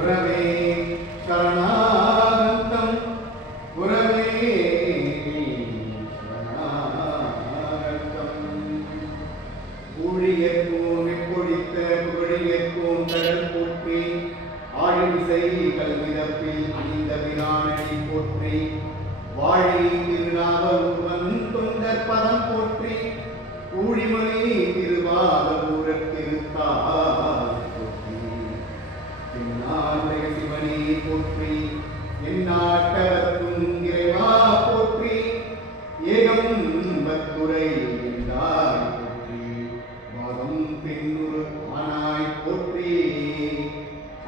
உறவே சரணாகந்தம் உறவே சரணாகந்தம் ஊழியர்க்கும் எப்பொழித்த புகழியர்க்கும் கடல் போற்றி ஆழிசை கல்விதப்பில் அணிந்த விராணனை போற்றி வாழி திருநாவலூரன் தொண்டர் பதம் போற்றி ஊழிமணி திருவாதபூரத் திருத்தாய் போற்றி என்னாடைய சிவனே போற்றி எந்நாட்டவர்க்கும் இறைவா போற்றி ஏகம்பத்துரை என்றாய் போற்றி வாதம் பெண்ணுரு ஆனாய் போற்றி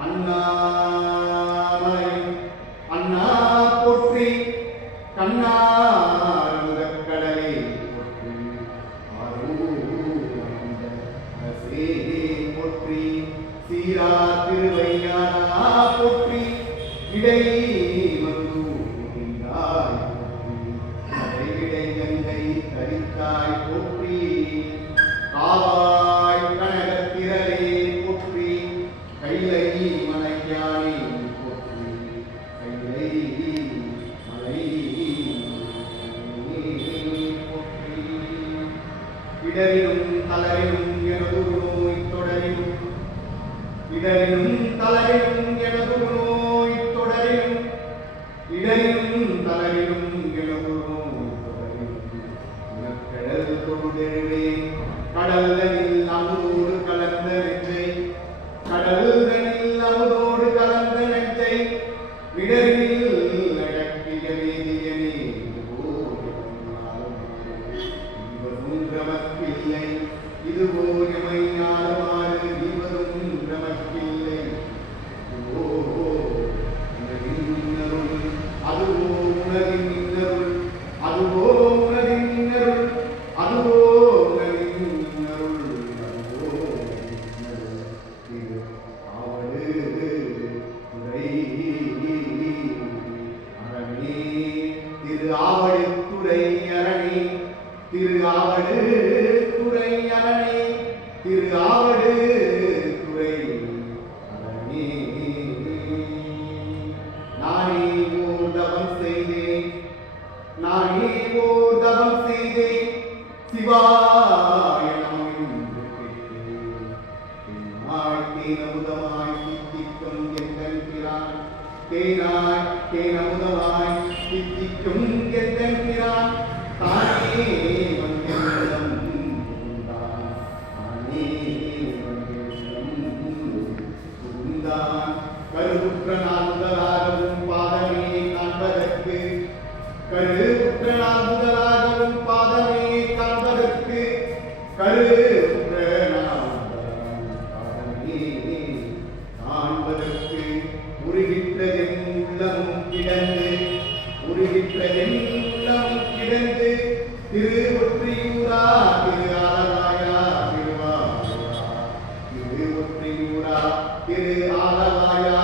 அண்ணாமலை அண்ணா போற்றி கண்ணாரமுதக்கடலே போற்றி ஆரூரந்த அரசே போற்றி சீரா திருவையானா போற்றி இடை மருந்தாய் போற்றி கடைவிடை கங்கை தரித்தாய் போற்றி காவாய் கனகத்திரளே போற்றி கைலை மலையானே போற்றி கைலை மலை போற்றி இடரினும் தளரினும் எனது நோய் தொடரினும் இடரினும் தளரினும் எனது நோய் தொடரினும் இடரினும் தளரினும் எனது நோய் தொடரினும் கடல் தொழுதெழுவே கடல்தனில் அமுதோடு கலந்த நெஞ்சை கடல்தனில் அமுதோடு கலந்த நெஞ்சை விடரில் அடக்கிய வேதியனே இவரும் நமக்கில்லை இதுவோ எமையாறுமாறு இவரும் நமக்கில்லை ஓ உனதின் இன்னருள் அதுவோ உனதின் இன்னருள் அதுவோ உனதின் இன்னருள் அதுவோ உனதின் இன்னருள் அதுவோ இன்னருள் இது ஆவடு துறை அரணே திரு ஆவடு துறை அரணே திரு ஆவடு துறை அரணே திரு ஆவடு துறை அரணே நானே ஓர் தவம் செய்தேன் நானே ஓர் தவம் செய்தேன் சிவாய நம என்று கேட்டேன் தேனமுதமாய் தித்திக்கும் எந்தன் பிரான் தேனாய் தேனமுதமாய் தித்திக்கும் எந்தன் பிரான் தானே வந்தென்னிடம் புகுந்தான் தானே வந்தென்னிடம் புகுந்தான் கருவுற்ற நான் முதலாகவும் பாதமே காண்பதற்கு கருவுற்ற நான் முதலாகவும் பாதமே காண்பதற்கு கருவுற்ற நான் பாதமே காண்பதற்கு உருகிற்றதென் உள்ளமும் கிடந்து உருகிற்றதென் உள்ளமும் கிடந்து திருவொற்றியூரா திரு ஆலவாயா திருவாரூரா திருவொற்றியூரா திரு ஆலவாயா